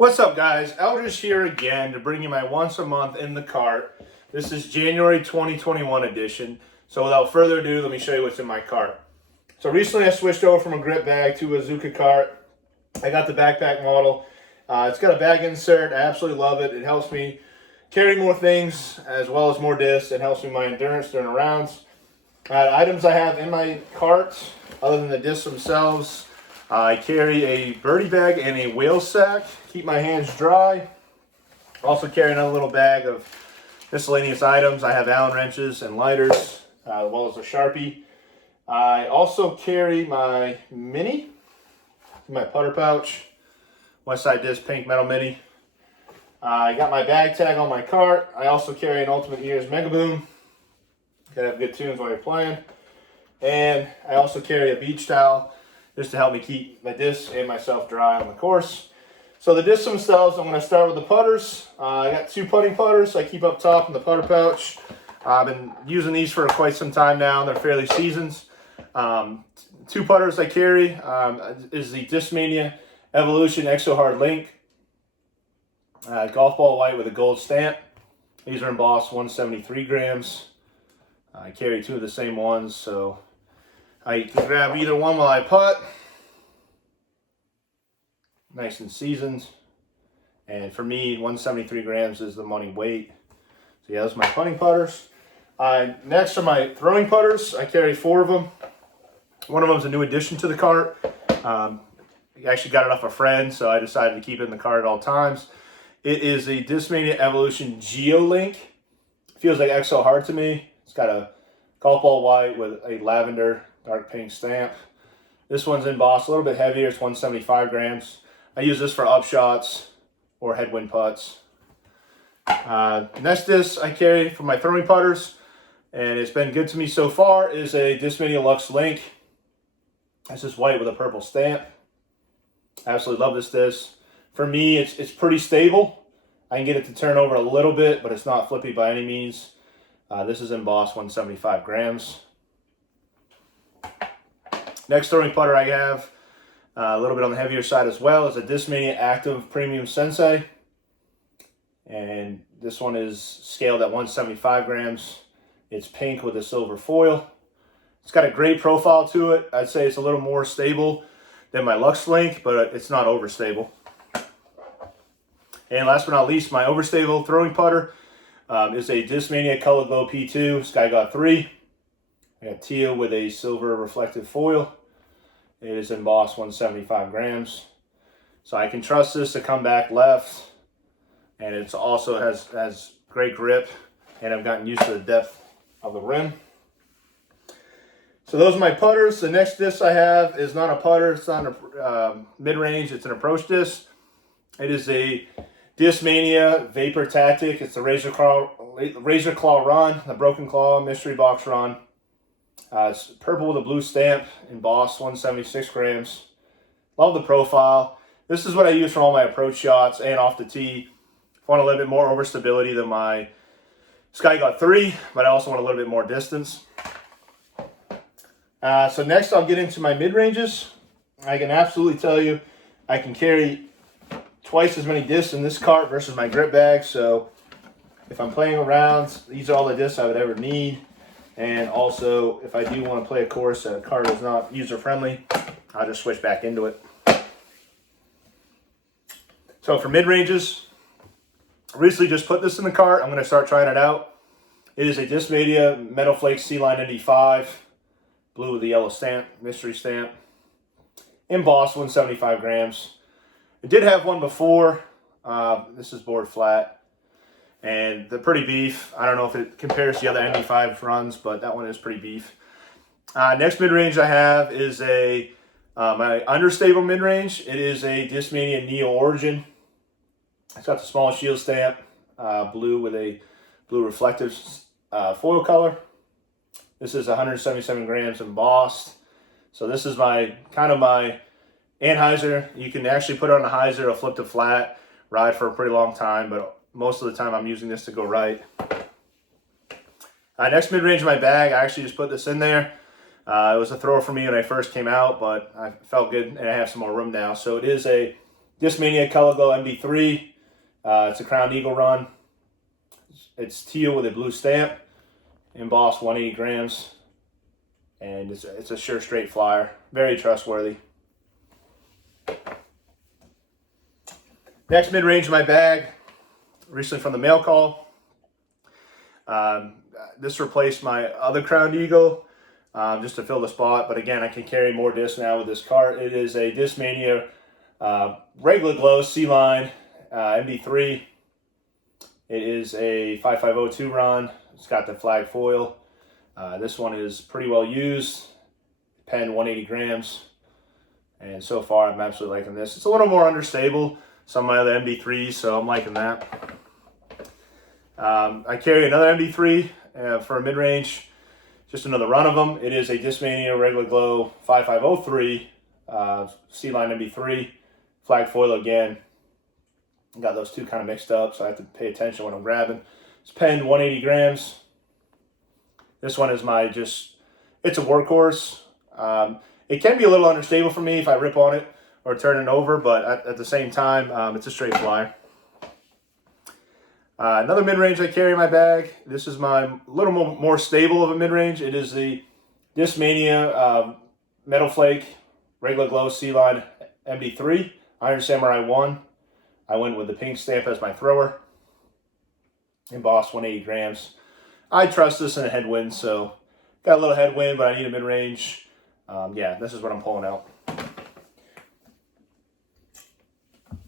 What's up, guys? Eldridge here again to bring you my once a month in the cart. This is January 2021 edition. So without further ado, let me show you what's in my cart. So recently I switched over from a grip bag to a Zuka cart. I got the backpack model. It's got a bag insert. I absolutely love it. It helps me carry more things as well as more discs. It helps me my endurance during the rounds. Items I have in my cart, other than the discs themselves, I carry a birdie bag and a whale sack. Keep my hands dry. Also carry another little bag of miscellaneous items. I have Allen wrenches and lighters, as well as a Sharpie. I also carry my mini, my putter pouch, Westside Disc Pink Metal Mini. I got my bag tag on my cart. I also carry an Ultimate Ears Mega Boom. Gotta have good tunes while you're playing. And I also carry a beach towel just to help me keep my discs and myself dry on the course. So the discs themselves, I'm going to start with the putters. I got two putting putters I keep up top in the putter pouch. I've been using these for quite some time now. They're fairly seasoned. Two putters I carry is the Discmania Evolution Exo Hard Link. Golf ball white with a gold stamp. These are embossed 173 grams. I carry two of the same ones, so I can grab either one while I putt. Nice and seasoned. And for me, 173 grams is the money weight. So yeah, those are my putting putters. Next are my throwing putters. I carry four of them. One of them is a new addition to the cart. I actually got it off a friend, so I decided to keep it in the cart at all times. It is a Discmania Evolution GeoLink. Feels like Exo Hard to me. It's got a golf ball white with a lavender dark pink stamp. This one's embossed a little bit heavier. It's 175 grams. I use this for upshots or headwind putts. Next disc I carry for my throwing putters, and it's been good to me so far, is a Discmania Lux Link. It's just white with a purple stamp. I absolutely love this disc. For me, it's pretty stable. I can get it to turn over a little bit, but it's not flippy by any means. This is embossed 175 grams. Next throwing putter I have, a little bit on the heavier side as well, is a Discmania Active Premium Sensei. And this one is scaled at 175 grams. It's pink with a silver foil. It's got a great profile to it. I'd say it's a little more stable than my Lux Link, but it's not overstable. And last but not least, my overstable throwing putter is a Discmania Color Glow P2 Sky God 3. I got teal with a silver reflective foil. It is embossed 175 grams. So I can trust this to come back left. And it also has great grip. And I've gotten used to the depth of the rim. So those are my putters. The next disc I have is not a putter. It's not a mid-range. It's an approach disc. It is a Discmania Vapor Tactic. It's the Razor Claw Run, the Broken Claw Mystery Box Run. It's purple with a blue stamp, embossed 176 grams. Love the profile. This is what I use for all my approach shots and off the tee. I want a little bit more overstability than my Sky God 3, but I also want a little bit more distance. So next I'll get into my mid-ranges. I can absolutely tell you I can carry twice as many discs in this cart versus my grip bag. So if I'm playing around, these are all the discs I would ever need. And also, if I do want to play a course that a cart is not user-friendly, I'll just switch back into it. So for mid-ranges, I recently just put this in the cart. I'm going to start trying it out. It is a Discmania Metal Flake C-Line ND5, blue with the yellow stamp, mystery stamp, embossed 175 grams. I did have one before. This is board flat. And they're pretty beef. I don't know if it compares to the other ND5 runs, but that one is pretty beef. Next mid-range I have is my understable mid-range. It is a Discmania Neo Origin. It's got the small shield stamp, blue with a blue reflective foil color. This is 177 grams embossed. So this is my Anheuser. You can actually put it on a hyzer, it'll flip to flat, ride for a pretty long time, but most of the time I'm using this to go right. Next mid-range in my bag, I actually just put this in there. It was a throw for me when I first came out, but I felt good and I have some more room now. So it is a Discmania Color Glow MD3. It's a Crown Eagle run. It's teal with a blue stamp, embossed 180 grams, and it's a sure straight flyer. Very trustworthy. Next mid-range in my bag, recently from the mail call. This replaced my other Crown Eagle just to fill the spot, but again, I can carry more discs now with this cart. It is a Discmania regular glow C-line MD3. It is a 5502 run. It's got the flag foil. This one is pretty well used. Pen 180 grams. And so far, I'm absolutely liking this. It's a little more understable. Some of my other MD3s, so I'm liking that. I carry another MD3 for a mid-range. Just another run of them. It is a Discmania regular glow 5503 C-line MD3. Flag foil again. Got those two kind of mixed up, so I have to pay attention when I'm grabbing. It's penned 180 grams. This one is it's a workhorse. It can be a little understable for me if I rip on it or turn it over, but at the same time, it's a straight flyer. Another mid-range I carry in my bag. This is my little more stable of a mid-range. It is the Discmania Metal Flake regular glow C-line MD3 Iron Samurai 1. I went with the pink stamp as my thrower. Embossed 180 grams. I trust this in a headwind, so got a little headwind, but I need a mid-range. Yeah, this is what I'm pulling out.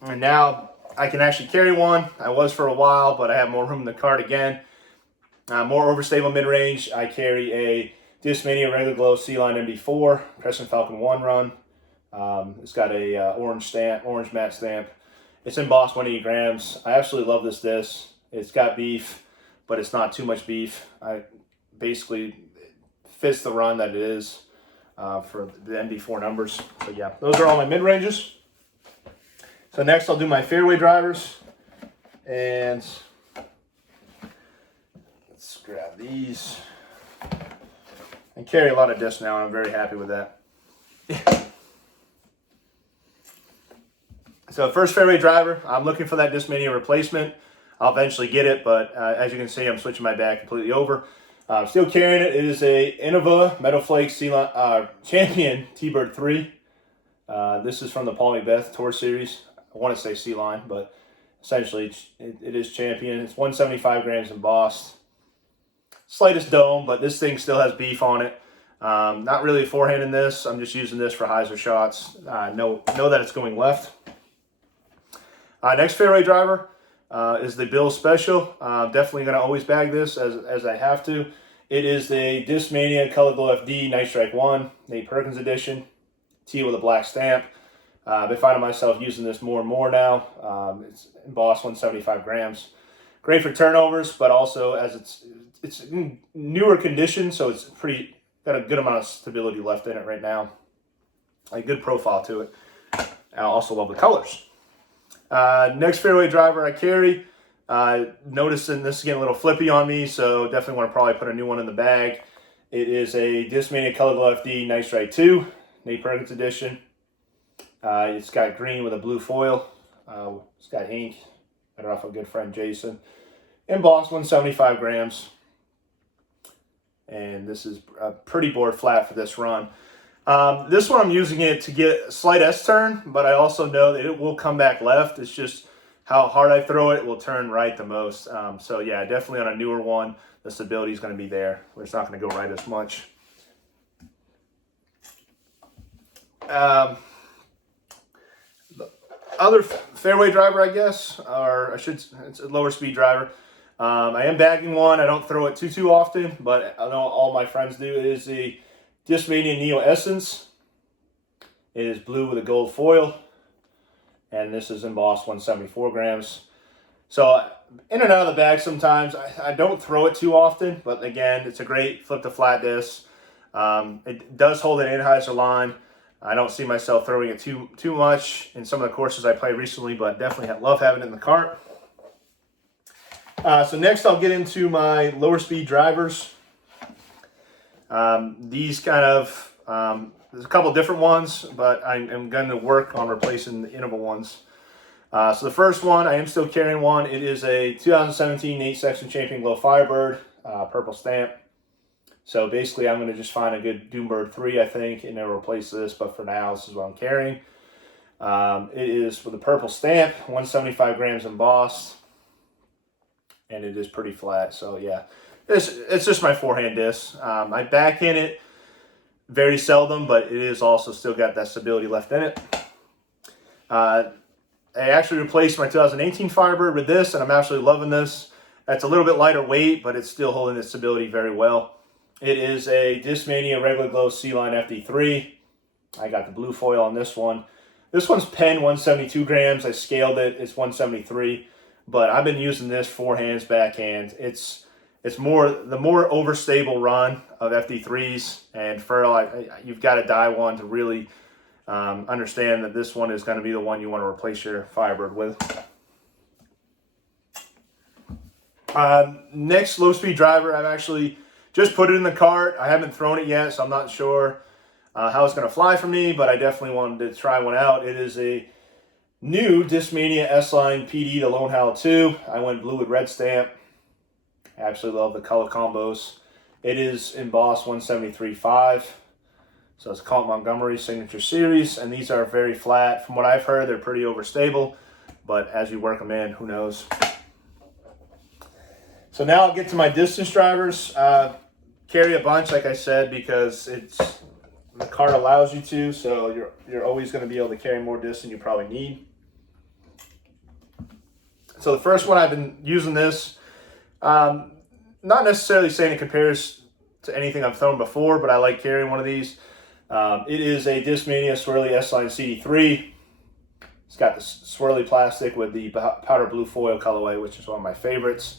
And now I can actually carry one. I was for a while, but I have more room in the cart again. More overstable mid-range. I carry a Discmania regular glow C-line MD4 Crescent Falcon 1 run. It's got a orange matte stamp. It's embossed 180 grams. I absolutely love this disc. It's got beef, but it's not too much beef. I basically fits the run that it is for the MD4 numbers. So yeah, those are all my mid-ranges. So next I'll do my fairway drivers. And let's grab these. I carry a lot of discs now, and I'm very happy with that. So first fairway driver, I'm looking for that Discmania replacement. I'll eventually get it, but as you can see, I'm switching my bag completely over. Still carrying it. It is a Innova Metal Flake Champion T-Bird 3. This is from the Paul Macbeth Tour Series. I want to say C-line, but essentially it is Champion. It's 175 grams embossed. Slightest dome, but this thing still has beef on it. Not really a forehand in this. I'm just using this for hyzer shots. Know that it's going left. Next fairway driver is the Bill Special. Definitely going to always bag this as I have to. It is the Discmania Color Glow FD Night Strike 1, Nate Perkins edition. Teal with a black stamp. I've been finding myself using this more and more now. It's embossed 175 grams. Great for turnovers, but also as it's in newer condition, so it's got a good amount of stability left in it right now. A good profile to it. I also love the colors. Next fairway driver I carry. Noticing this is getting a little flippy on me, so definitely want to probably put a new one in the bag. It is a Discmania Color Glow FD Night Strike 2, Nate Perkins edition. It's got green with a blue foil. It's got ink. Got it off a good friend Jason. Embossed 175 grams. And this is a pretty board flat for this run. This one I'm using it to get a slight S-turn, but I also know that it will come back left. It's just how hard I throw it, it will turn right the most. So yeah, definitely on a newer one, the stability is going to be there, where it's not going to go right as much. The other fairway driver, I guess, it's a lower speed driver. I am bagging one. I don't throw it too often, but I know all my friends do. It is the Discmania Neo Essence. It is blue with a gold foil, and this is embossed 174 grams. So in and out of the bag sometimes. I don't throw it too often, but again, it's a great flip to flat disc. It does hold an anhyzer line. I don't see myself throwing it too much in some of the courses I played recently, but definitely love having it in the cart. So next I'll get into my lower speed drivers. These kind of, there's a couple different ones, but I'm going to work on replacing the Innova ones. So the first one, I am still carrying one. It is a 2017 8-section Champion Glow Firebird, purple stamp. So basically, I'm going to just find a good Doombird 3, I think, and then replace this. But for now, this is what I'm carrying. It is with a purple stamp, 175 grams embossed, and it is pretty flat. So yeah, it's just my forehand disc. I backhand it very seldom, but it is also still got that stability left in it. I actually replaced my 2018 Firebird with this, and I'm absolutely loving this. It's a little bit lighter weight, but it's still holding its stability very well. It is a Discmania Regular Glow C-Line FD3. I got the blue foil on this one. This one's pen 172 grams. I scaled it. It's 173. But I've been using this forehands, backhand. It's the more overstable run of FD3s. And Furl, you've got to die one to really understand that this one is going to be the one you want to replace your Firebird with. Next low speed driver, I've actually just put it in the cart. I haven't thrown it yet, so I'm not sure how it's going to fly for me, but I definitely wanted to try one out. It is a new Discmania S-Line PD, the Lone Howl 2. I went blue with red stamp. I absolutely love the color combos. It is embossed 173.5. So it's Count Montgomery Signature Series, and these are very flat. From what I've heard, they're pretty overstable, but as you work them in, who knows. So now I'll get to my distance drivers. Carry a bunch, like I said, because the cart allows you to, so you're always going to be able to carry more distance than you probably need. So the first one, I've been using this, not necessarily saying it compares to anything I've thrown before, but I like carrying one of these. It is a Discmania Swirly S-Line CD3. It's got the swirly plastic with the powder blue foil colorway, which is one of my favorites.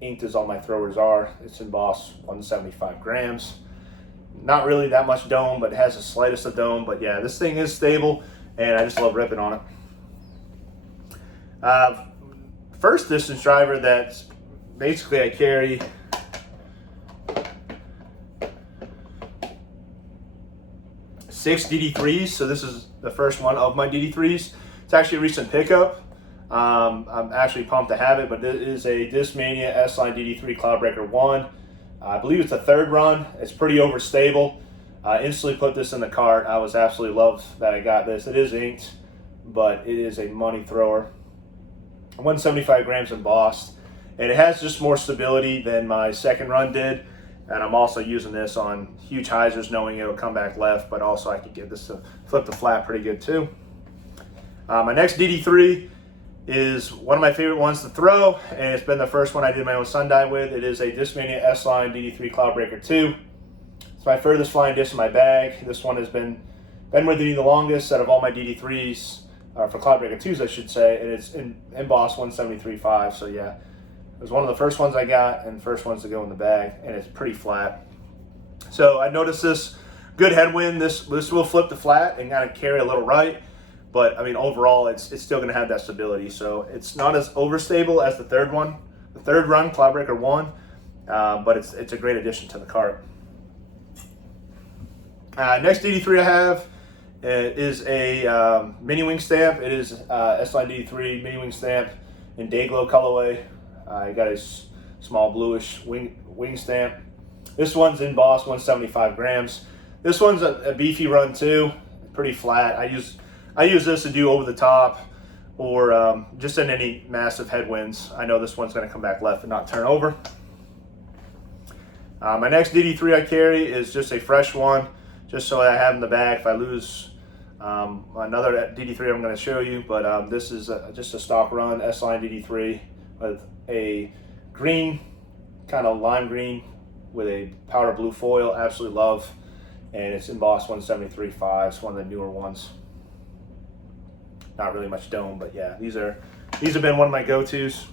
Inked as all my throwers are. It's embossed 175 grams. Not really that much dome, but it has the slightest of dome. But yeah, this thing is stable, and I just love ripping on it. First distance driver that's basically I carry six DD3s. So this is the first one of my DD3s. It's actually a recent pickup. I'm actually pumped to have it, but it is a Discmania S-Line DD3 Cloudbreaker 1. I believe it's a third run. It's pretty overstable. Instantly put this in the cart. I was absolutely loved that I got this. It is inked, but it is a money thrower. 175 grams embossed, and it has just more stability than my second run did. And I'm also using this on huge hyzers, knowing it'll come back left, but also I could get this to flip the flat pretty good too. My next DD3 is one of my favorite ones to throw, and it's been the first one I did my own sundial with. It is a Discmania S-Line DD3 Cloudbreaker 2. It's my furthest flying disc in my bag. This one has been with me the longest out of all my DD3s, for Cloudbreaker 2s I should say, and it's embossed 173.5, so yeah. It was one of the first ones I got and first ones to go in the bag, and it's pretty flat. So I noticed this good headwind. This will flip the flat and kind of carry a little right. But I mean, overall, it's still going to have that stability. So it's not as overstable as the third one, the third run, Cloudbreaker 1, but it's a great addition to the cart. Next DD3 I have is a mini wing stamp. It is S-Line DD3 mini wing stamp in Dayglow colorway. I got a small bluish wing stamp. This one's embossed 175 grams. This one's a beefy run too, pretty flat. I use this to do over the top or just in any massive headwinds. I know this one's going to come back left and not turn over. My next DD3 I carry is just a fresh one, just so I have in the bag if I lose another DD3 I'm going to show you. But this is just a stock run S-Line DD3 with a green, kind of lime green with a powder blue foil. Absolutely love. And it's embossed 173.5. It's one of the newer ones. Not really much dome, but yeah, these have been one of my go-tos.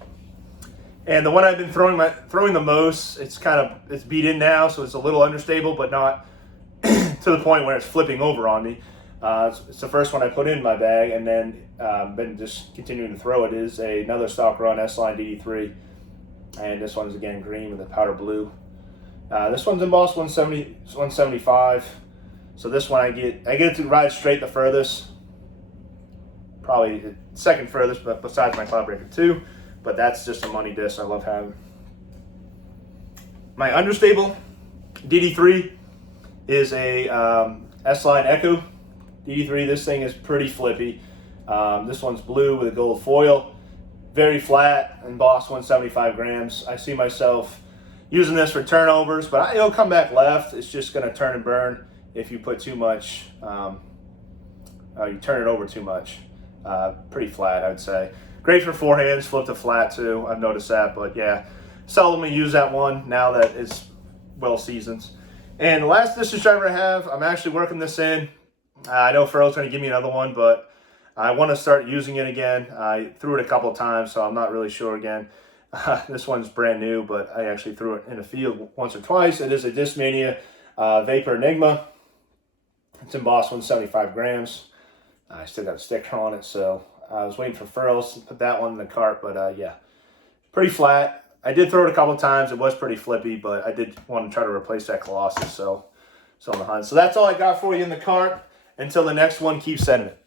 And the one I've been throwing the most, it's beat in now, so it's a little understable, but not to the point where it's flipping over on me. It's the first one I put in my bag, and then been just continuing to throw it. Is another stock run S-Line DD3, and this one's again green with a powder blue. This one's embossed 175. So this one I get it to ride straight the furthest. probably the second furthest, but besides my Cloud Breaker 2. But that's just a money disc I love having. My understable DD3 is a S-Line Echo DD3. This thing is pretty flippy. This one's blue with a gold foil. Very flat, embossed 175 grams. I see myself using this for turnovers, but it'll come back left. It's just going to turn and burn if you put too much, you turn it over too much. Pretty flat, I would say. Great for forehands, flip to flat too. I've noticed that, but yeah, seldomly use that one now that it's well seasoned. And the last distance driver I have, I'm actually working this in. I know Pharrell's going to give me another one, but I want to start using it again. I threw it a couple of times, so I'm not really sure again. This one's brand new, but I actually threw it in a field once or twice. It is a Discmania Vapor Enigma. It's embossed 175 grams. I still got a sticker on it, so I was waiting for Pharrell's to put that one in the cart, but yeah, pretty flat. I did throw it a couple of times. It was pretty flippy, but I did want to try to replace that Colossus, so on the hunt. So that's all I got for you in the cart. Until the next one, keep sending it.